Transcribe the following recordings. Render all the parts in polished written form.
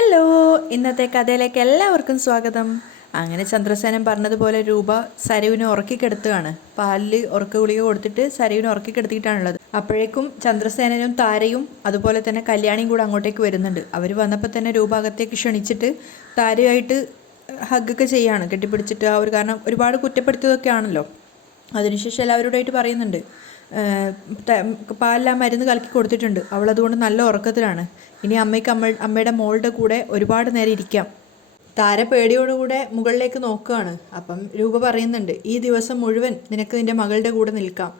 Hello, ഇന്നത്തെ കഥയിലേക്ക് എല്ലാവർക്കും സ്വാഗതം. അങ്ങനെ ചന്ദ്രസേനൻ പറഞ്ഞതുപോലെ രൂപ സരയുവിനെ ഉറക്കിക്കെടുത്തുകയാണ്. പാലിൽ ഉറക്ക ഗുളിക കൊടുത്തിട്ട് സരയുവിനെ ഉറക്കിക്കെടുത്തിട്ടാണുള്ളത്. അപ്പോഴേക്കും ചന്ദ്രസേനനും താരയും അതുപോലെ തന്നെ കല്യാണിയും കൂടെ അങ്ങോട്ടേക്ക് വരുന്നുണ്ട്. അവർ വന്നപ്പോൾ തന്നെ രൂപ അകത്തേക്ക് ക്ഷണിച്ചിട്ട് താരയുമായിട്ട് ഹഗ്ഗൊക്കെ ചെയ്യാണ്, കെട്ടിപ്പിടിച്ചിട്ട്. ആ ഒരു കാരണം ഒരുപാട് കുറ്റപ്പെടുത്തിയതൊക്കെ ആണല്ലോ. അതിനുശേഷം എല്ലാവരോടായിട്ട് പറയുന്നുണ്ട്, പാലിൽ ആ മരുന്ന് കലക്കി കൊടുത്തിട്ടുണ്ട്, അവളതുകൊണ്ട് നല്ല ഉറക്കത്തിലാണ്. ഇനി അമ്മയ്ക്ക് അമ്മയുടെ മോളുടെ കൂടെ ഒരുപാട് നേരം ഇരിക്കാം. താര പേടിയോടുകൂടെ മുകളിലേക്ക് നോക്കുകയാണ്. അപ്പം രൂപ പറയുന്നുണ്ട്, ഈ ദിവസം മുഴുവൻ നിനക്ക് നിൻ്റെ മകളുടെ കൂടെ നിൽക്കാം.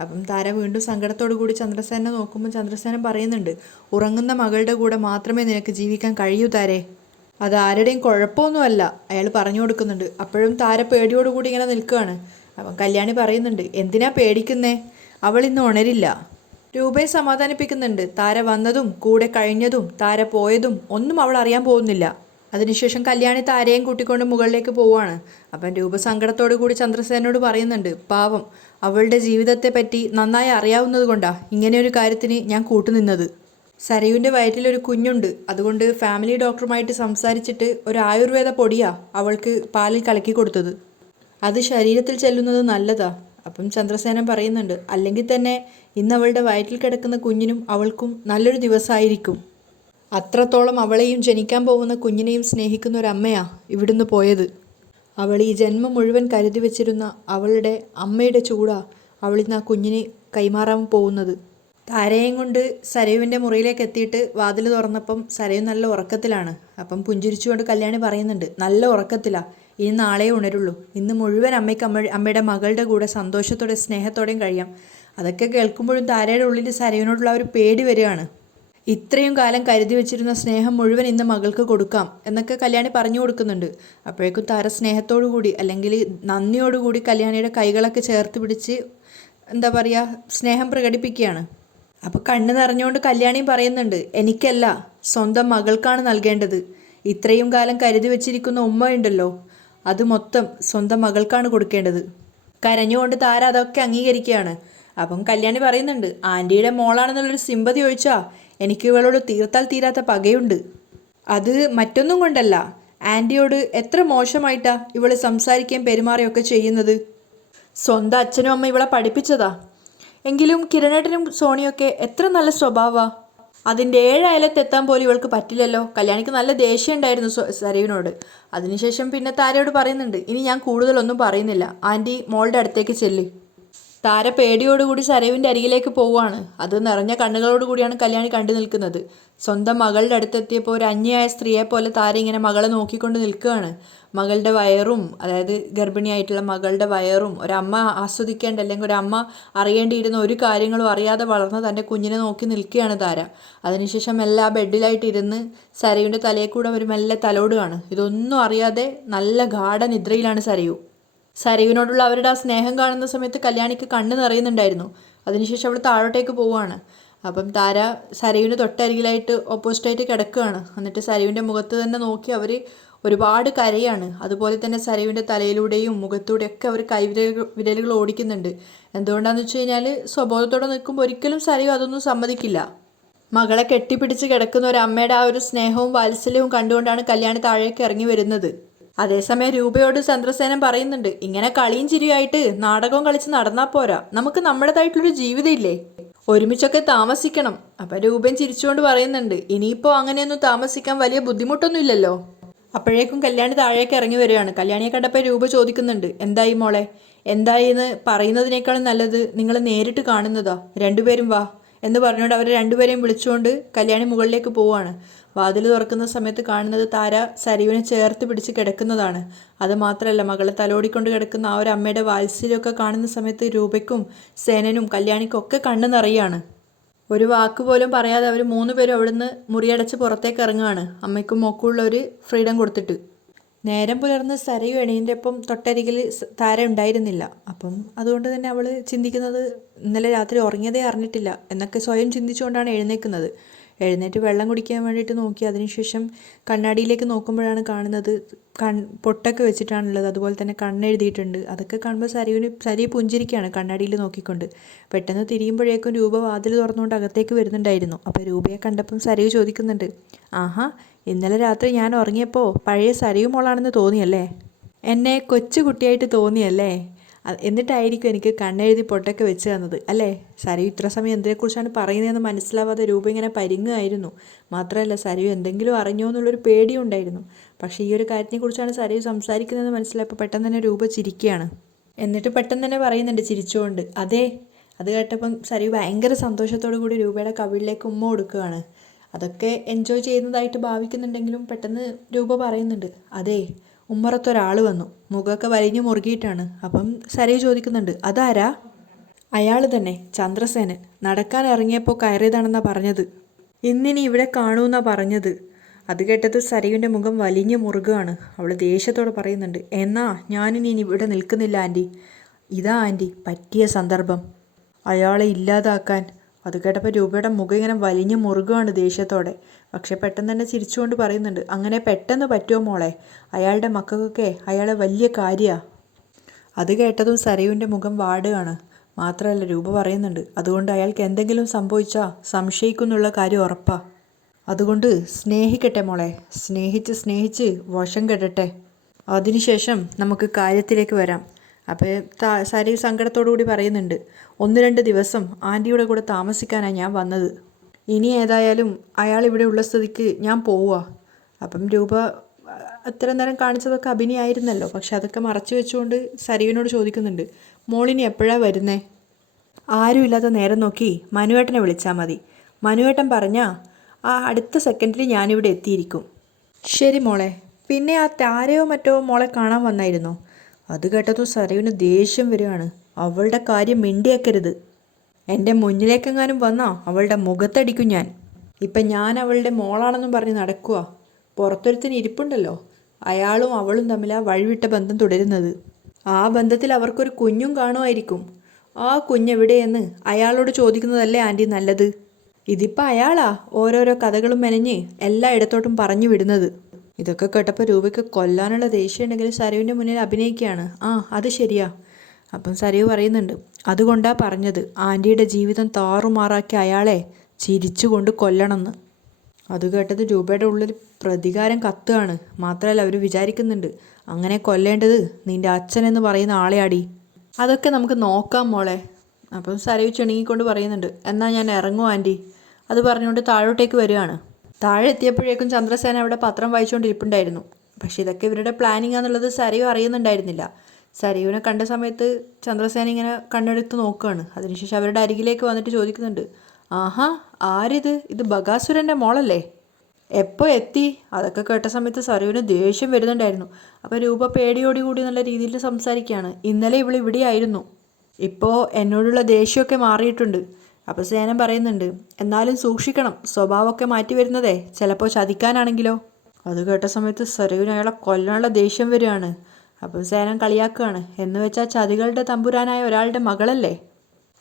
അപ്പം താര വീണ്ടും സങ്കടത്തോടു കൂടി ചന്ദ്രസേനെ നോക്കുമ്പോൾ ചന്ദ്രസേനൻ പറയുന്നുണ്ട്, ഉറങ്ങുന്ന മകളുടെ കൂടെ മാത്രമേ നിനക്ക് ജീവിക്കാൻ കഴിയൂ താരേ. അത് ആരുടെയും കുഴപ്പമൊന്നുമല്ല, അയാൾ പറഞ്ഞു കൊടുക്കുന്നുണ്ട്. അപ്പോഴും താര പേടിയോടുകൂടി ഇങ്ങനെ നിൽക്കുകയാണ്. അപ്പം കല്യാണി പറയുന്നുണ്ട്, എന്തിനാ പേടിക്കുന്നേ, അവൾ ഇന്ന് ഉണരില്ല. രൂപയെ സമാധാനിപ്പിക്കുന്നുണ്ട്. താര വന്നതും കൂടെ കഴിഞ്ഞതും താര പോയതും ഒന്നും അവൾ അറിയാൻ പോകുന്നില്ല. അതിനുശേഷം കല്യാണി താരയും കൂട്ടിക്കൊണ്ട് മുകളിലേക്ക് പോവുകയാണ്. അപ്പം രൂപ സങ്കടത്തോടു കൂടി ചന്ദ്രസേനോട് പറയുന്നുണ്ട്, പാവം, അവളുടെ ജീവിതത്തെ പറ്റി നന്നായി അറിയാവുന്നത് കൊണ്ടാണ് ഇങ്ങനെയൊരു കാര്യത്തിന് ഞാൻ കൂട്ടുനിന്നത്. സരയുവിൻ്റെ വയറ്റിലൊരു കുഞ്ഞുണ്ട്, അതുകൊണ്ട് ഫാമിലി ഡോക്ടറുമായിട്ട് സംസാരിച്ചിട്ട് ഒരു ആയുർവേദ പൊടിയാ അവൾക്ക് പാലിൽ കലക്കി കൊടുത്തത്. അത് ശരീരത്തിൽ ചെല്ലുന്നത് നല്ലതാ. അപ്പം ചന്ദ്രസേനൻ പറയുന്നുണ്ട്, അല്ലെങ്കിൽ തന്നെ ഇന്ന് അവളുടെ വയറ്റിൽ കിടക്കുന്ന കുഞ്ഞിനും അവൾക്കും നല്ലൊരു ദിവസമായിരിക്കും. അത്രത്തോളം അവളെയും ജനിക്കാൻ പോകുന്ന കുഞ്ഞിനെയും സ്നേഹിക്കുന്ന ഒരമ്മയാ ഇവിടുന്ന് പോയത്. അവൾ ഈ ജന്മം മുഴുവൻ കരുതി വെച്ചിരുന്ന അവളുടെ അമ്മയുടെ ചൂടാ അവളിന്ന് ആ കുഞ്ഞിനെ കൈമാറാൻ പോകുന്നത്. താരയും കൊണ്ട് സരയുവിൻ്റെ മുറിയിലേക്ക് എത്തിയിട്ട് വാതിൽ തുറന്നപ്പം സരയു നല്ല ഉറക്കത്തിലാണ്. അപ്പം പുഞ്ചിരിച്ചുകൊണ്ട് കല്യാണി പറയുന്നുണ്ട്, നല്ല ഉറക്കത്തിലാണ്, ഇനി നാളെ ഉണരുള്ളൂ. ഇന്ന് മുഴുവൻ അമ്മയ്ക്ക് അമ്മയുടെ മകളുടെ കൂടെ സന്തോഷത്തോടെ സ്നേഹത്തോടെയും കഴിയാം. അതൊക്കെ കേൾക്കുമ്പോഴും താരയുടെ ഉള്ളിൽ സരയുവിനോടുള്ള ഒരു പേടി വരികയാണ്. ഇത്രയും കാലം കരുതി വെച്ചിരുന്ന സ്നേഹം മുഴുവൻ ഇന്ന് മകൾക്ക് കൊടുക്കാം എന്നൊക്കെ കല്യാണി പറഞ്ഞു കൊടുക്കുന്നുണ്ട്. അപ്പോഴേക്കും താര സ്നേഹത്തോടു കൂടി, അല്ലെങ്കിൽ നന്ദിയോടുകൂടി കല്യാണിയുടെ കൈകളൊക്കെ ചേർത്ത് പിടിച്ച് എന്താ പറയുക, സ്നേഹം പ്രകടിപ്പിക്കുകയാണ്. അപ്പോൾ കണ്ണ് നിറഞ്ഞുകൊണ്ട് കല്യാണിയും പറയുന്നുണ്ട്, എനിക്കല്ല, സ്വന്തം മകൾക്കാണ് നൽകേണ്ടത്. ഇത്രയും കാലം കരുതി വെച്ചിരിക്കുന്ന ഉമ്മയുണ്ടല്ലോ, അത് മൊത്തം സ്വന്തം മകൾക്കാണ് കൊടുക്കേണ്ടത്. കരഞ്ഞുകൊണ്ട് താര അതൊക്കെ അംഗീകരിക്കുകയാണ്. അപ്പം കല്യാണി പറയുന്നുണ്ട്, ആൻറ്റിയുടെ മോളാണെന്നുള്ളൊരു സിമ്പതി ഒഴിച്ചാൽ എനിക്ക് ഇവളോട് തീർത്താൽ തീരാത്ത പകയുണ്ട്. അത് മറ്റൊന്നും കൊണ്ടല്ല, ആൻറ്റിയോട് എത്ര മോശമായിട്ടാ ഇവൾ സംസാരിക്കുകയും പെരുമാറുകയൊക്കെ ചെയ്യുന്നത്. സ്വന്തം അച്ഛനും അമ്മ ഇവളെ പഠിപ്പിച്ചതാ. എങ്കിലും കിരണേട്ടനും സോണിയൊക്കെ എത്ര നല്ല സ്വഭാവമാണ്. അതിൻ്റെ 7 അയലത്തെത്താൻ പോലും ഇവൾക്ക് പറ്റില്ലല്ലോ. കല്യാണിക്ക് നല്ല ദേഷ്യം ഉണ്ടായിരുന്നു സരയുവിനോട്. അതിനുശേഷം പിന്നെ താരയോട് പറയുന്നുണ്ട്, ഇനി ഞാൻ കൂടുതലൊന്നും പറയുന്നില്ല, ആൻറ്റി മോളുടെ അടുത്തേക്ക് ചെല്ല്. താര പേടിയോടുകൂടി സരയുവിൻ്റെ അരികിലേക്ക് പോവുകയാണ്. അത് നിറഞ്ഞ കണ്ണുകളോടുകൂടിയാണ് കല്യാണി കണ്ടു നിൽക്കുന്നത്. സ്വന്തം മകളുടെ അടുത്തെത്തിയപ്പോൾ ഒരു അന്യയായ സ്ത്രീയെപ്പോലെ താര ഇങ്ങനെ മകളെ നോക്കിക്കൊണ്ട് നിൽക്കുകയാണ്. മകളുടെ വയറും, അതായത് ഗർഭിണിയായിട്ടുള്ള മകളുടെ വയറും, ഒരമ്മ ആസ്വദിക്കേണ്ട, അല്ലെങ്കിൽ ഒരമ്മ അറിയേണ്ടിയിരുന്ന ഒരു കാര്യങ്ങളും അറിയാതെ വളർന്ന തൻ്റെ കുഞ്ഞിനെ നോക്കി നിൽക്കുകയാണ് താര. അതിനുശേഷം എല്ലാ ബെഡിലായിട്ട് ഇരുന്ന് സരയുവിൻ്റെ തലയിൽ കൂടെ ഒരു മെല്ലെ തലോടുകയാണ്. ഇതൊന്നും അറിയാതെ നല്ല ഗാഢനിദ്രയിലാണ് സരയു. സരയുവിനോടുള്ള അവരുടെ ആ സ്നേഹം കാണുന്ന സമയത്ത് കല്യാണിക്ക് കണ്ണ് നിറയുന്നുണ്ടായിരുന്നു. അതിനുശേഷം അവൾ താഴോട്ടേക്ക് പോവുകയാണ്. അപ്പം താര സരയുവിന് തൊട്ടരികിലായിട്ട് ഓപ്പോസിറ്റായിട്ട് കിടക്കുകയാണ്. എന്നിട്ട് സരയുവിൻ്റെ മുഖത്ത് തന്നെ നോക്കി അവർ ഒരുപാട് കരയാണ്. അതുപോലെ തന്നെ സരയുവിൻ്റെ തലയിലൂടെയും മുഖത്തൂടെയൊക്കെ അവർ വിരലുകൾ ഓടിക്കുന്നുണ്ട്. എന്തുകൊണ്ടാണെന്ന് വെച്ച് കഴിഞ്ഞാൽ സ്വബോധത്തോടെ നിൽക്കുമ്പോൾ ഒരിക്കലും സരയു അതൊന്നും സമ്മതിക്കില്ല. മകളെ കെട്ടിപ്പിടിച്ച് കിടക്കുന്ന ഒരു അമ്മയുടെ ആ ഒരു സ്നേഹവും വാത്സല്യവും കണ്ടുകൊണ്ടാണ് കല്യാണി താഴേക്ക് ഇറങ്ങി വരുന്നത്. അതേസമയം രൂപയോട് ചന്ദ്രസേനൻ പറയുന്നുണ്ട്, ഇങ്ങനെ കളിയും ചിരിയായിട്ട് നാടകവും കളിച്ച് നടന്നാൽ പോരാ, നമുക്ക് നമ്മുടേതായിട്ടുള്ളൊരു ജീവിതം ഇല്ലേ, ഒരുമിച്ചൊക്കെ താമസിക്കണം. അപ്പം രൂപയും ചിരിച്ചുകൊണ്ട് പറയുന്നുണ്ട്, ഇനിയിപ്പോൾ അങ്ങനെയൊന്നും താമസിക്കാൻ വലിയ ബുദ്ധിമുട്ടൊന്നും ഇല്ലല്ലോ. അപ്പോഴേക്കും കല്യാണി താഴേക്ക് ഇറങ്ങി വരികയാണ്. കല്യാണിയെ കണ്ടപ്പോൾ രൂപ ചോദിക്കുന്നുണ്ട്, എന്തായി മോളെ, എന്തായി എന്ന് പറയുന്നതിനേക്കാളും നല്ലത് നിങ്ങൾ നേരിട്ട് കാണുന്നതാ, രണ്ടുപേരും വാ എന്ന് പറഞ്ഞുകൊണ്ട് അവരെ രണ്ടുപേരെയും വിളിച്ചുകൊണ്ട് കല്യാണി മുകളിലേക്ക് പോവുകയാണ്. വാതിൽ തുറക്കുന്ന സമയത്ത് കാണുന്നത് താര സരയുവിനെ ചേർത്ത് പിടിച്ച് കിടക്കുന്നതാണ്. അതുമാത്രമല്ല, മകളെ തലോടിക്കൊണ്ട് കിടക്കുന്ന ആ ഒരു അമ്മയുടെ വാത്സല്യമൊക്കെ കാണുന്ന സമയത്ത് രൂപയ്ക്കും സേനനും കല്യാണിക്കും ഒക്കെ കണ്ണ് നിറയാണ്. ഒരു വാക്ക് പോലും പറയാതെ അവർ 3 പേരും അവിടുന്ന് മുറിയടച്ച് പുറത്തേക്ക് ഇറങ്ങുകയാണ്, അമ്മയ്ക്കും മോക്കുള്ള ഒരു ഫ്രീഡം കൊടുത്തിട്ട്. നേരം പുലർന്ന് സരയു എണീൻ്റെപ്പം തൊട്ടരികിൽ താര ഉണ്ടായിരുന്നില്ല. അപ്പം അതുകൊണ്ട് തന്നെ അവൾ ചിന്തിക്കുന്നത്, ഇന്നലെ രാത്രി ഉറങ്ങിയതേ അറിഞ്ഞിട്ടില്ല എന്നൊക്കെ സ്വയം ചിന്തിച്ചുകൊണ്ടാണ് എഴുന്നേൽക്കുന്നത്. എഴുന്നേറ്റ് വെള്ളം കുടിക്കാൻ വേണ്ടിയിട്ട് നോക്കി. അതിനുശേഷം കണ്ണാടിയിലേക്ക് നോക്കുമ്പോഴാണ് കാണുന്നത് പൊട്ടൊക്കെ വെച്ചിട്ടാണുള്ളത്. അതുപോലെ തന്നെ കണ്ണെഴുതിയിട്ടുണ്ട്. അതൊക്കെ കാണുമ്പോൾ സരയു പുഞ്ചിരിക്കുകയാണ് കണ്ണാടിയിൽ നോക്കിക്കൊണ്ട്. പെട്ടെന്ന് തിരിയുമ്പോഴേക്കും രൂപ വാതിൽ തുറന്നുകൊണ്ട് അകത്തേക്ക് വരുന്നുണ്ടായിരുന്നു. അപ്പോൾ രൂപയെ കണ്ടപ്പം സരയു ചോദിക്കുന്നുണ്ട്, ആഹാ, ഇന്നലെ രാത്രി ഞാൻ ഉറങ്ങിയപ്പോൾ പഴയ സരയു മോളാണെന്ന് തോന്നിയല്ലേ? എന്നെ കൊച്ചു കുട്ടിയായിട്ട് തോന്നിയല്ലേ? എന്നിട്ടായിരിക്കും എനിക്ക് കണ്ണെഴുതി പൊട്ടൊക്കെ വെച്ച് തന്നത് അല്ലേ? സരയു ഇത്ര സമയം എന്തിനെക്കുറിച്ചാണ് പറയുന്നതെന്ന് മനസ്സിലാവാതെ രൂപ ഇങ്ങനെ പരിങ്ങുമായിരുന്നു. മാത്രമല്ല സരയു എന്തെങ്കിലും അറിഞ്ഞോ എന്നുള്ളൊരു പേടിയും ഉണ്ടായിരുന്നു. പക്ഷേ ഈ ഒരു കാര്യത്തെക്കുറിച്ചാണ് സരയു സംസാരിക്കുന്നതെന്ന് മനസ്സിലായപ്പോൾ പെട്ടെന്ന് തന്നെ രൂപ ചിരിക്കുകയാണ്. എന്നിട്ട് പെട്ടെന്ന് തന്നെ പറയുന്നുണ്ട് ചിരിച്ചുകൊണ്ട്, അതെ. അത് കേട്ടപ്പം സരയു ഭയങ്കര സന്തോഷത്തോടു കൂടി രൂപയുടെ കവിളിലേക്ക് ഉമ്മ കൊടുക്കുകയാണ്. അതൊക്കെ എൻജോയ് ചെയ്യുന്നതായിട്ട് ഭാവിക്കുന്നുണ്ടെങ്കിലും പെട്ടെന്ന് രൂപ പറയുന്നുണ്ട്, അതെ, ഉമ്മറത്തൊരാൾ വന്നു, മുഖമൊക്കെ വലിഞ്ഞു മുറുകിയിട്ടാണ്. അപ്പം സരയു ചോദിക്കുന്നുണ്ട്, അതാരാ? അയാൾ തന്നെ, ചന്ദ്രസേനൻ. നടക്കാൻ ഇറങ്ങിയപ്പോൾ കയറിയതാണെന്നാണ് പറഞ്ഞത്. ഇന്നിനി ഇവിടെ കാണൂന്നാ പറഞ്ഞത്. അത് കേട്ടത് സരയുവിൻ്റെ മുഖം വലിഞ്ഞു മുറുകയാണ്. അവൾ ദേഷ്യത്തോടെ പറയുന്നുണ്ട്, എന്നാ ഞാനിനി ഇവിടെ നിൽക്കുന്നില്ല ആൻറ്റി. ഇതാ ആൻറ്റി പറ്റിയ സന്ദർഭം അയാളെ ഇല്ലാതാക്കാൻ. അത് കേട്ടപ്പോൾ രൂപയുടെ മുഖം ഇങ്ങനെ വലിഞ്ഞു മുറുകയാണ് ദേഷ്യത്തോടെ. പക്ഷെ പെട്ടെന്ന് തന്നെ ചിരിച്ചുകൊണ്ട് പറയുന്നുണ്ട്, അങ്ങനെ പെട്ടെന്ന് പറ്റുമോ മോളെ? അയാളുടെ മക്കൾക്കൊക്കെ അയാളെ വലിയ കാര്യമാണ്. അത് കേട്ടതും സരയുവിൻ്റെ മുഖം വാടുകയാണ്. മാത്രമല്ല രൂപ പറയുന്നുണ്ട്, അതുകൊണ്ട് അയാൾക്ക് എന്തെങ്കിലും സംഭവിച്ചാൽ സംശയിക്കുന്നുള്ള കാര്യം ഉറപ്പാ. അതുകൊണ്ട് സ്നേഹിക്കട്ടെ മോളെ, സ്നേഹിച്ച് വശം കെടട്ടെ. അതിനുശേഷം നമുക്ക് കാര്യത്തിലേക്ക് വരാം. അപ്പോൾ സരയു സങ്കടത്തോടു കൂടി പറയുന്നുണ്ട്, 1-2 ദിവസം ആൻറ്റിയുടെ കൂടെ താമസിക്കാനാണ് ഞാൻ വന്നത്. ഇനി ഏതായാലും അയാൾ ഇവിടെ ഉള്ള സ്ഥിതിക്ക് ഞാൻ പോവുക. അപ്പം രൂപ അത്ര നേരം കാണിച്ചതൊക്കെ അഭിനയമായിരുന്നല്ലോ, പക്ഷെ അതൊക്കെ മറച്ചു വെച്ചുകൊണ്ട് സരയുവിനോട് ചോദിക്കുന്നുണ്ട്, മോളിനി എപ്പോഴാണ് വരുന്നേ? ആരുമില്ലാത്ത നേരം നോക്കി മനുവേട്ടനെ വിളിച്ചാൽ മതി. മനുവേട്ടൻ പറഞ്ഞാൽ അടുത്ത സെക്കൻഡിൽ ഞാനിവിടെ എത്തിയിരിക്കും. ശരി മോളെ. പിന്നെ ആ താരയോ മറ്റോ മോളെ കാണാൻ വന്നായിരുന്നോ? അത് കേട്ടതും സരയുവിന് ദേഷ്യം വരികയാണ്. അവളുടെ കാര്യം മിണ്ടിയേക്കരുത്. എൻ്റെ മുന്നിലേക്കെങ്ങാനും വന്നാൽ അവളുടെ മുഖത്തടിക്കും ഞാൻ. ഇപ്പം ഞാൻ അവളുടെ മോളാണെന്നും പറഞ്ഞ് നടക്കുക. പുറത്തൊരുത്തിന് ഇരിപ്പുണ്ടല്ലോ, അയാളും അവളും തമ്മിൽ ആ വഴിവിട്ട ബന്ധം തുടരുന്നത്. ആ ബന്ധത്തിൽ അവർക്കൊരു കുഞ്ഞും കാണുമായിരിക്കും. ആ കുഞ്ഞെവിടെയെന്ന് അയാളോട് ചോദിക്കുന്നതല്ലേ ആൻറ്റി നല്ലത്? ഇതിപ്പോൾ അയാളാ ഓരോരോ കഥകളും മെനഞ്ഞ് എല്ലായിടത്തോട്ടും പറഞ്ഞു വിടുന്നത്. ഇതൊക്കെ കേട്ടപ്പോൾ രൂപയ്ക്ക് കൊല്ലാനുള്ള ദേഷ്യം ഉണ്ടെങ്കിൽ സരയുവിൻ്റെ മുന്നിൽ അഭിനയിക്കുകയാണ്. അത് ശരിയാ. അപ്പം സരയു പറയുന്നുണ്ട്, അതുകൊണ്ടാണ് പറഞ്ഞത് ആൻറ്റിയുടെ ജീവിതം താറുമാറാക്കി അയാളെ ചിരിച്ചുകൊണ്ട് കൊല്ലണമെന്ന്. അത് കേട്ടത് രൂപയുടെ ഉള്ളിൽ പ്രതികാരം കത്തുകയാണ്. മാത്രമല്ല അവർ വിചാരിക്കുന്നുണ്ട്, അങ്ങനെ കൊല്ലേണ്ടത് നിൻ്റെ അച്ഛനെന്ന് പറയുന്ന ആളെയാടി. അതൊക്കെ നമുക്ക് നോക്കാം മോളെ. അപ്പം സരയു ചെണുങ്ങിക്കൊണ്ട് പറയുന്നുണ്ട്, എന്നാൽ ഞാൻ ഇറങ്ങും ആൻറ്റി. അത് പറഞ്ഞുകൊണ്ട് താഴോട്ടേക്ക് വരികയാണ്. താഴെ എത്തിയപ്പോഴേക്കും ചന്ദ്രസേന അവിടെ പത്രം വായിച്ചുകൊണ്ടിരിപ്പുണ്ടായിരുന്നു. പക്ഷെ ഇതൊക്കെ ഇവരുടെ പ്ലാനിങ് ആണെന്നുള്ളത് സരയു അറിയുന്നുണ്ടായിരുന്നില്ല. സരയുവിനെ കണ്ട സമയത്ത് ചന്ദ്രസേന ഇങ്ങനെ കണ്ണെടുത്ത് നോക്കുകയാണ്. അതിനുശേഷം അവരുടെ അരികിലേക്ക് വന്നിട്ട് ചോദിക്കുന്നുണ്ട്, ആഹാ, ആരിത്? ഇത് ബകാസുരൻ്റെ മോളല്ലേ? എപ്പോൾ എത്തി? അതൊക്കെ കേട്ട സമയത്ത് സരയുവിന് ദേഷ്യം വരുന്നുണ്ടായിരുന്നു. അപ്പോൾ രൂപ പേടിയോടുകൂടി നല്ല രീതിയിൽ സംസാരിക്കുകയാണ്, ഇന്നലെ ഇവിടെ ആയിരുന്നു, ഇപ്പോൾ എന്നോടുള്ള ദേഷ്യമൊക്കെ മാറിയിട്ടുണ്ട്. അപ്പോൾ സേനൻ പറയുന്നുണ്ട്, എന്നാലും സൂക്ഷിക്കണം, സ്വഭാവമൊക്കെ മാറ്റി വരുന്നതേ ചിലപ്പോൾ ചതിക്കാനാണെങ്കിലോ? അത് കേട്ട സമയത്ത് സരയുവിന് അയാളെ കൊല്ലാനുള്ള ദേഷ്യം വരികയാണ്. അപ്പം സേനൻ കളിയാക്കുകയാണ്, എന്ന് വെച്ചാൽ ചതികളുടെ തമ്പുരാനായ ഒരാളുടെ മകളല്ലേ?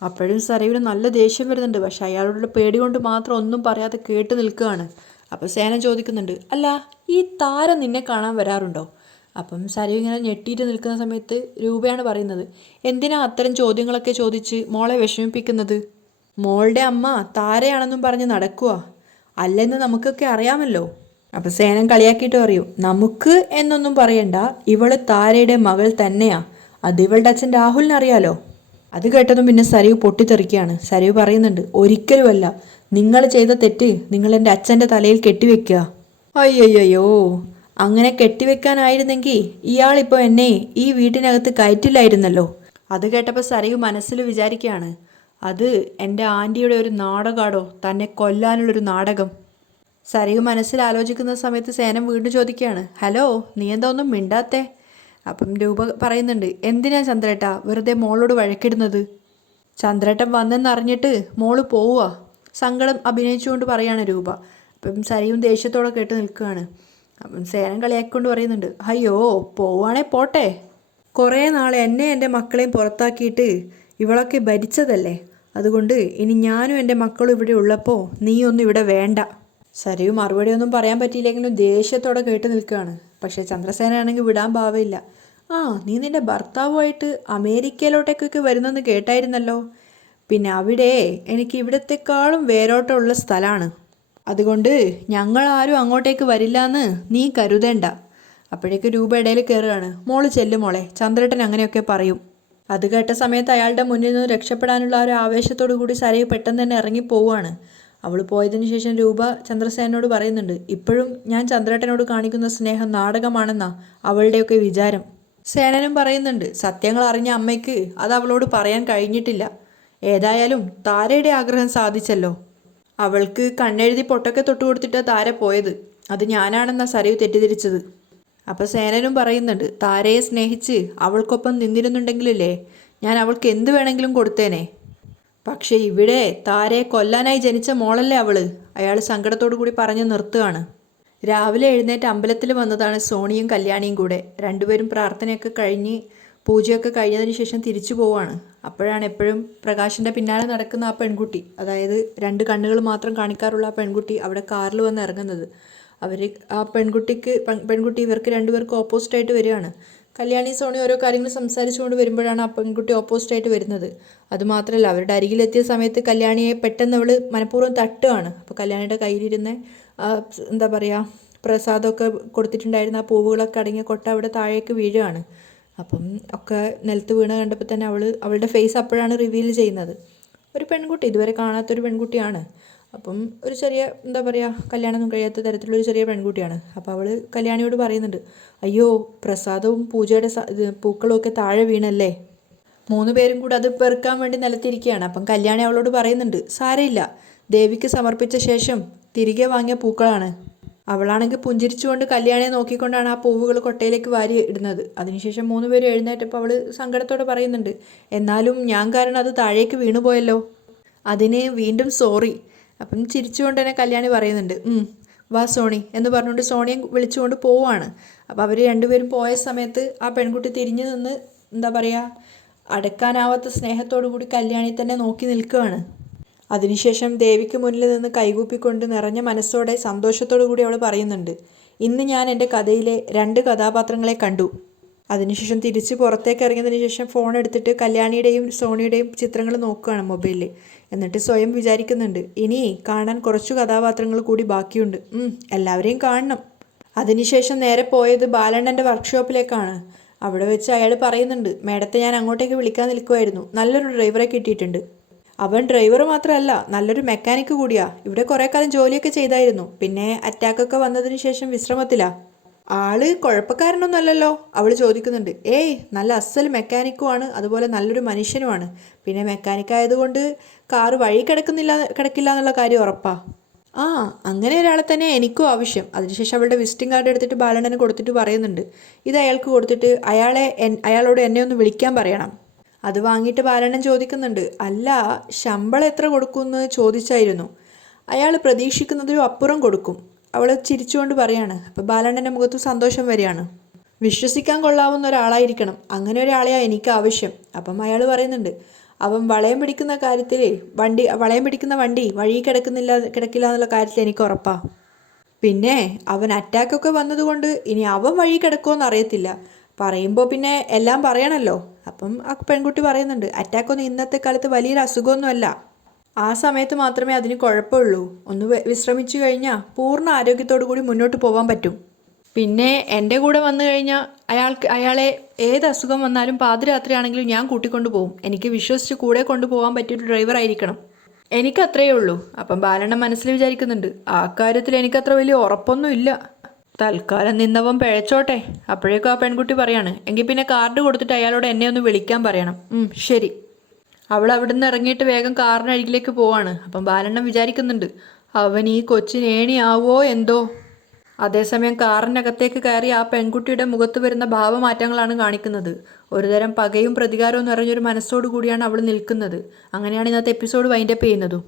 അപ്പോഴും സരയുവിന് നല്ല ദേഷ്യം വരുന്നുണ്ട്. പക്ഷെ അയാളുടെ പേടി കൊണ്ട് മാത്രം ഒന്നും പറയാതെ കേട്ട് നിൽക്കുകയാണ്. അപ്പോൾ സേനൻ ചോദിക്കുന്നുണ്ട്, അല്ല, ഈ താരം നിന്നെ കാണാൻ വരാറുണ്ടോ? അപ്പം സരയു ഇങ്ങനെ ഞെട്ടിയിട്ട് നിൽക്കുന്ന സമയത്ത് രൂപയാണ് പറയുന്നത്, എന്തിനാ അത്തരം ചോദ്യങ്ങളൊക്കെ ചോദിച്ച് മോളെ വിഷമിപ്പിക്കുന്നത്? മോളുടെ അമ്മ താരയാണെന്നും പറഞ്ഞ് നടക്കുക അല്ലെന്ന് നമുക്കൊക്കെ അറിയാമല്ലോ. അപ്പം സേനൻ കളിയാക്കിയിട്ട് പറയും, നമുക്ക് എന്നൊന്നും പറയണ്ട, ഇവള് താരയുടെ മകൾ തന്നെയാ. അത് ഇവളുടെ അച്ഛൻ രാഹുലിനറിയാലോ. അത് കേട്ടതും പിന്നെ സരയു പൊട്ടിത്തെറിക്കുകയാണ്. സരയു പറയുന്നുണ്ട്, ഒരിക്കലുമല്ല, നിങ്ങൾ ചെയ്ത തെറ്റ് നിങ്ങൾ എൻ്റെ അച്ഛൻ്റെ തലയിൽ കെട്ടിവെക്കുക. അയ്യോ, അങ്ങനെ കെട്ടിവെക്കാനായിരുന്നെങ്കിൽ ഇയാളിപ്പോൾ എന്നെ ഈ വീട്ടിനകത്ത് കയറ്റില്ലായിരുന്നല്ലോ. അത് കേട്ടപ്പോൾ സരയു മനസ്സിൽ വിചാരിക്കുകയാണ്, അത് എൻ്റെ ആൻറ്റിയുടെ ഒരു നാടകാടോ, തന്നെ കൊല്ലാനുള്ളൊരു നാടകം. സരയു മനസ്സിൽ ആലോചിക്കുന്ന സമയത്ത് സേനൻ വീണ്ടും ചോദിക്കുകയാണ്, ഹലോ, നീ എന്താ ഒന്നും മിണ്ടാത്തേ? അപ്പം രൂപ പറയുന്നുണ്ട്, എന്തിനാ ചന്ദ്രേട്ടാ വെറുതെ മോളോട് വഴക്കിടുന്നത്? ചന്ദ്രേട്ടൻ വന്നെന്നറിഞ്ഞിട്ട് മോള് പോവുക, സങ്കടം അഭിനയിച്ചുകൊണ്ട് പറയാണ് രൂപ. അപ്പം സരയും ദേഷ്യത്തോടെ കേട്ട് നിൽക്കുകയാണ്. അപ്പം സേനൻ കളിയാക്കിക്കൊണ്ട് പറയുന്നുണ്ട്, അയ്യോ, പോവാണേ പോട്ടെ. കുറേ നാൾ എന്നെ എൻ്റെ മക്കളെയും പുറത്താക്കിയിട്ട് ഇവളൊക്കെ ഭരിച്ചതല്ലേ, അതുകൊണ്ട് ഇനി ഞാനും എൻ്റെ മക്കളും ഇവിടെ ഉള്ളപ്പോൾ നീയൊന്നും ഇവിടെ വേണ്ട. സരയു മറുപടിയൊന്നും പറയാൻ പറ്റിയില്ലെങ്കിലും ദേഷ്യത്തോടെ കേട്ട് നിൽക്കുകയാണ്. പക്ഷേ ചന്ദ്രസേന ആണെങ്കിൽ വിടാൻ ഭാവമില്ല. നീ നിൻ്റെ ഭർത്താവുമായിട്ട് അമേരിക്കയിലോട്ടേക്കൊക്കെ വരുന്നെന്ന് കേട്ടായിരുന്നല്ലോ. പിന്നെ അവിടെ എനിക്ക് ഇവിടത്തെക്കാളും വേരോട്ടമുള്ള സ്ഥലമാണ്. അതുകൊണ്ട് ഞങ്ങളാരും അങ്ങോട്ടേക്ക് വരില്ലാന്ന് നീ കരുതേണ്ട. അപ്പോഴേക്ക് രൂപ ഇടയിൽ കയറുകയാണ്. മോള് ചെല്ലു മോളെ, ചന്ദ്രേട്ടൻ അങ്ങനെയൊക്കെ പറയും. അത് കേട്ട സമയത്ത് അയാളുടെ മുന്നിൽ നിന്ന് രക്ഷപ്പെടാനുള്ള ഒരു ആവേശത്തോടു കൂടി സരയു പെട്ടെന്ന് തന്നെ ഇറങ്ങിപ്പോവാണ്. അവൾ പോയതിനു ശേഷം രൂപ ചന്ദ്രസേനോട് പറയുന്നുണ്ട്, ഇപ്പോഴും ഞാൻ ചന്ദ്രേട്ടനോട് കാണിക്കുന്ന സ്നേഹം നാടകമാണെന്നാ അവളുടെയൊക്കെ വിചാരം. സേനനും പറയുന്നുണ്ട്, സത്യങ്ങൾ അറിഞ്ഞ അമ്മയ്ക്ക് അത് അവളോട് പറയാൻ കഴിഞ്ഞിട്ടില്ല. ഏതായാലും താരയുടെ ആഗ്രഹം സാധിച്ചല്ലോ. അവൾക്ക് കണ്ണെഴുതി പൊട്ടൊക്കെ തൊട്ട് കൊടുത്തിട്ടാ താര പോയത്. അത് ഞാനാണെന്നാ സരയു തെറ്റിദ്ധരിച്ചത്. അപ്പോൾ സേനനും പറയുന്നുണ്ട്, താരയെ സ്നേഹിച്ച് അവൾക്കൊപ്പം നിന്നിരുന്നുണ്ടെങ്കിലല്ലേ ഞാൻ അവൾക്ക് എന്ത് വേണമെങ്കിലും കൊടുത്തേനെ. പക്ഷേ ഇവിടെ താരയെ കൊല്ലാനായി ജനിച്ച മോളല്ലേ അവള്. അയാൾ സങ്കടത്തോടു കൂടി പറഞ്ഞു നിർത്തുകയാണ്. രാവിലെ എഴുന്നേറ്റ് അമ്പലത്തിൽ വന്നതാണ് സോണിയും കല്യാണിയും കൂടെ. രണ്ടുപേരും പ്രാർത്ഥനയൊക്കെ കഴിഞ്ഞ് പൂജയൊക്കെ കഴിഞ്ഞതിന് ശേഷം തിരിച്ചു പോവാണ്. അപ്പോഴാണ് എപ്പോഴും പ്രകാശിൻ്റെ പിന്നാലെ നടക്കുന്ന ആ പെൺകുട്ടി, അതായത് 2 കണ്ണുകൾ മാത്രം കാണിക്കാറുള്ള ആ പെൺകുട്ടി അവിടെ കാറിൽ വന്ന് ഇറങ്ങുന്നത്. ആ പെൺകുട്ടി ഇവർക്ക് രണ്ടുപേർക്കും ഓപ്പോസിറ്റായിട്ട് വരികയാണ്. കല്യാണി സോണി ഓരോ കാര്യങ്ങൾ സംസാരിച്ചുകൊണ്ട് വരുമ്പോഴാണ് ആ പെൺകുട്ടി ഓപ്പോസിറ്റായിട്ട് വരുന്നത്. അതുമാത്രമല്ല, അവരുടെ അരികിലെത്തിയ സമയത്ത് കല്യാണിയെ പെട്ടെന്ന് അവൾ മനഃപൂർവ്വം തട്ടുകയാണ്. അപ്പോൾ കല്യാണിയുടെ കയ്യിലിരുന്ന് എന്താ പറയുക, പ്രസാദമൊക്കെ കൊടുത്തിട്ടുണ്ടായിരുന്ന ആ പൂവുകളൊക്കെ അടങ്ങിയ കൊട്ട അവിടെ താഴേക്ക് വീഴുകയാണ്. അപ്പം ഒക്കെ നിലത്ത് വീണ് കണ്ടപ്പോൾ തന്നെ അവളുടെ ഫേസ് അപ്പോഴാണ് റിവീൽ ചെയ്യുന്നത്. ഒരു പെൺകുട്ടി, ഇതുവരെ കാണാത്തൊരു പെൺകുട്ടിയാണ്. അപ്പം ഒരു ചെറിയ എന്താ പറയുക, കല്യാണമൊന്നും കഴിയാത്ത തരത്തിലുള്ളൊരു ചെറിയ പെൺകുട്ടിയാണ്. അപ്പോൾ അവൾ കല്യാണിയോട് പറയുന്നുണ്ട്, അയ്യോ പ്രസാദവും പൂജയുടെ പൂക്കളും ഒക്കെ താഴെ വീണല്ലേ. 3 പേരും കൂടെ അത് പെറുക്കാൻ വേണ്ടി നിലത്തിരിക്കുകയാണ്. അപ്പം കല്യാണി അവളോട് പറയുന്നുണ്ട്, സാരയില്ല, ദേവിക്ക് സമർപ്പിച്ച ശേഷം തിരികെ വാങ്ങിയ പൂക്കളാണ്. അവളാണെങ്കിൽ പുഞ്ചിരിച്ചുകൊണ്ട് കല്യാണിയെ നോക്കിക്കൊണ്ടാണ് ആ പൂവുകൾ കൊട്ടയിലേക്ക് വാരി ഇടുന്നത്. അതിനുശേഷം 3 പേരും എഴുന്നേറ്റപ്പോൾ അവൾ സങ്കടത്തോടെ പറയുന്നുണ്ട്, എന്നാലും ഞാൻ കാരണം അത് താഴേക്ക് വീണുപോയല്ലോ, അതിന് വീണ്ടും സോറി. അപ്പം ചിരിച്ചുകൊണ്ട് തന്നെ കല്യാണി പറയുന്നുണ്ട്, വാ സോണി എന്ന് പറഞ്ഞുകൊണ്ട് സോണിയെ വിളിച്ചുകൊണ്ട് പോവുകയാണ്. അപ്പോൾ അവർ രണ്ടുപേരും പോയ സമയത്ത് ആ പെൺകുട്ടി തിരിഞ്ഞു നിന്ന് എന്താ പറയുക, അടക്കാനാവാത്ത സ്നേഹത്തോടു കൂടി കല്യാണി തന്നെ നോക്കി നിൽക്കുകയാണ്. അതിനുശേഷം ദേവിക്ക് മുന്നിൽ നിന്ന് കൈകൂപ്പിക്കൊണ്ട് നിറഞ്ഞ മനസ്സോടെ സന്തോഷത്തോടു കൂടി അവൾ പറയുന്നുണ്ട്, ഇന്ന് ഞാൻ എൻ്റെ കഥയിലെ 2 കഥാപാത്രങ്ങളെ കണ്ടു. അതിനുശേഷം തിരിച്ച് പുറത്തേക്ക് ഇറങ്ങിയതിന് ശേഷം ഫോൺ എടുത്തിട്ട് കല്യാണിയുടെയും സോണിയുടെയും ചിത്രങ്ങൾ നോക്കുകയാണ് മൊബൈലിൽ. എന്നിട്ട് സ്വയം വിചാരിക്കുന്നുണ്ട്, ഇനി കാണാൻ കുറച്ചു കഥാപാത്രങ്ങൾ കൂടി ബാക്കിയുണ്ട്, എല്ലാവരെയും കാണണം. അതിനുശേഷം നേരെ പോയത് ബാലണ്ണൻ്റെ വർക്ക്ഷോപ്പിലേക്കാണ്. അവിടെ വെച്ച് അയാൾ പറയുന്നുണ്ട്, മേഡത്തെ ഞാൻ അങ്ങോട്ടേക്ക് വിളിക്കാൻ നിൽക്കുമായിരുന്നു, നല്ലൊരു ഡ്രൈവറെ കിട്ടിയിട്ടുണ്ട്. അവൻ ഡ്രൈവർ മാത്രമല്ല, നല്ലൊരു മെക്കാനിക്ക് കൂടിയാ. ഇവിടെ കുറേ കാലം ജോലിയൊക്കെ ചെയ്തായിരുന്നു, പിന്നെ അറ്റാക്കൊക്കെ വന്നതിന് ശേഷം വിശ്രമത്തിലാ. ആള് കുഴപ്പക്കാരനൊന്നും അല്ലല്ലോ. അവൾ ചോദിക്കുന്നുണ്ട്, ഏയ് നല്ല അസൽ മെക്കാനിക്കുമാണ്, അതുപോലെ നല്ലൊരു മനുഷ്യനുമാണ്. പിന്നെ മെക്കാനിക്കായതുകൊണ്ട് കാറ് വഴി കിടക്കില്ല എന്നുള്ള കാര്യം ഉറപ്പാ. ആ, അങ്ങനെ ഒരാളെ തന്നെ എനിക്കും ആവശ്യം. അതിനുശേഷം അവളുടെ വിസിറ്റിംഗ് കാർഡ് എടുത്തിട്ട് ബാലണ്ണന് കൊടുത്തിട്ട് പറയുന്നുണ്ട്, ഇത് അയാൾക്ക് കൊടുത്തിട്ട് അയാളോട് എന്നെ ഒന്ന് വിളിക്കാൻ പറയണം. അത് വാങ്ങിയിട്ട് ബാലണ്ണൻ ചോദിക്കുന്നുണ്ട്, അല്ല ശമ്പളം എത്ര കൊടുക്കുമെന്ന് ചോദിച്ചായിരുന്നു. അയാൾ പ്രതീക്ഷിക്കുന്നതിലും അപ്പുറം കൊടുക്കും. അവൾ ചിരിച്ചുകൊണ്ട് പറയാണ്. അപ്പോൾ ബാലണ്ണൻ്റെ മുഖത്ത് സന്തോഷം വരികയാണ്. വിശ്വസിക്കാൻ കൊള്ളാവുന്ന ഒരാളായിരിക്കണം, അങ്ങനെ ഒരാളെയാണ് എനിക്ക് ആവശ്യം. അപ്പം അയാൾ പറയുന്നുണ്ട്, അവൻ വളയം പിടിക്കുന്ന കാര്യത്തിൽ വളയം പിടിക്കുന്ന വണ്ടി വഴി കിടക്കില്ല എന്നുള്ള കാര്യത്തിൽ എനിക്ക് ഉറപ്പാ. പിന്നെ അവൻ അറ്റാക്കൊക്കെ വന്നതുകൊണ്ട് ഇനി അവൻ വഴി കിടക്കുമോയെന്ന് അറിയത്തില്ല. പറയുമ്പോൾ പിന്നെ എല്ലാം പറയണമല്ലോ. അപ്പം ആ പെൺകുട്ടി പറയുന്നുണ്ട്, അറ്റാക്കൊന്നും ഇന്നത്തെ കാലത്ത് വലിയൊരു അസുഖമൊന്നുമല്ല. ആ സമയത്ത് മാത്രമേ അതിന് കുഴപ്പമുള്ളൂ. ഒന്ന് വിശ്രമിച്ചു കഴിഞ്ഞാൽ പൂർണ്ണ ആരോഗ്യത്തോടു കൂടി മുന്നോട്ട് പോകാൻ പറ്റും. പിന്നെ എൻ്റെ കൂടെ വന്നു കഴിഞ്ഞാൽ അയാളെ ഏത് അസുഖം വന്നാലും പാതിരാത്രിയാണെങ്കിലും ഞാൻ കൂട്ടിക്കൊണ്ടു പോകും. എനിക്ക് വിശ്വസിച്ച് കൂടെ കൊണ്ടുപോകാൻ പറ്റിയൊരു ഡ്രൈവർ ആയിരിക്കണം. എനിക്കത്രയേ ഉള്ളൂ. അപ്പം ബാലണ്ണൻ മനസ്സിൽ വിചാരിക്കുന്നുണ്ട്, ആ കാര്യത്തിൽ എനിക്കത്ര വലിയ ഉറപ്പൊന്നുമില്ല. തൽക്കാലം നിന്നവൻ പിഴച്ചോട്ടെ. അപ്പോഴേക്കും ആ പെൺകുട്ടി പറയാണ്, എങ്കിൽ പിന്നെ കാർഡ് കൊടുത്തിട്ട് അയാളോട് എന്നെ ഒന്ന് വിളിക്കാൻ പറയണം. ശരി. അവൾ അവിടുന്ന് ഇറങ്ങിയിട്ട് വേഗം കാറിനരികിലേക്ക് പോവാണ്. അപ്പം ബാലണ്ണൻ വിചാരിക്കുന്നുണ്ട്, അവൻ ഈ കൊച്ചിന് ഏണിയാവോ എന്തോ. അതേസമയം കാറിനകത്തേക്ക് കയറി ആ പെൺകുട്ടിയുടെ മുഖത്ത് വരുന്ന ഭാവമാറ്റങ്ങളാണ് കാണിക്കുന്നത്. ഒരുതരം പകയും പ്രതികാരവും നിറഞ്ഞൊരു മനസ്സോടു കൂടിയാണ് അവൾ നിൽക്കുന്നത്. അങ്ങനെയാണ് ഇന്നത്തെ എപ്പിസോഡ് വൈൻഡപ്പ് ചെയ്യുന്നതും.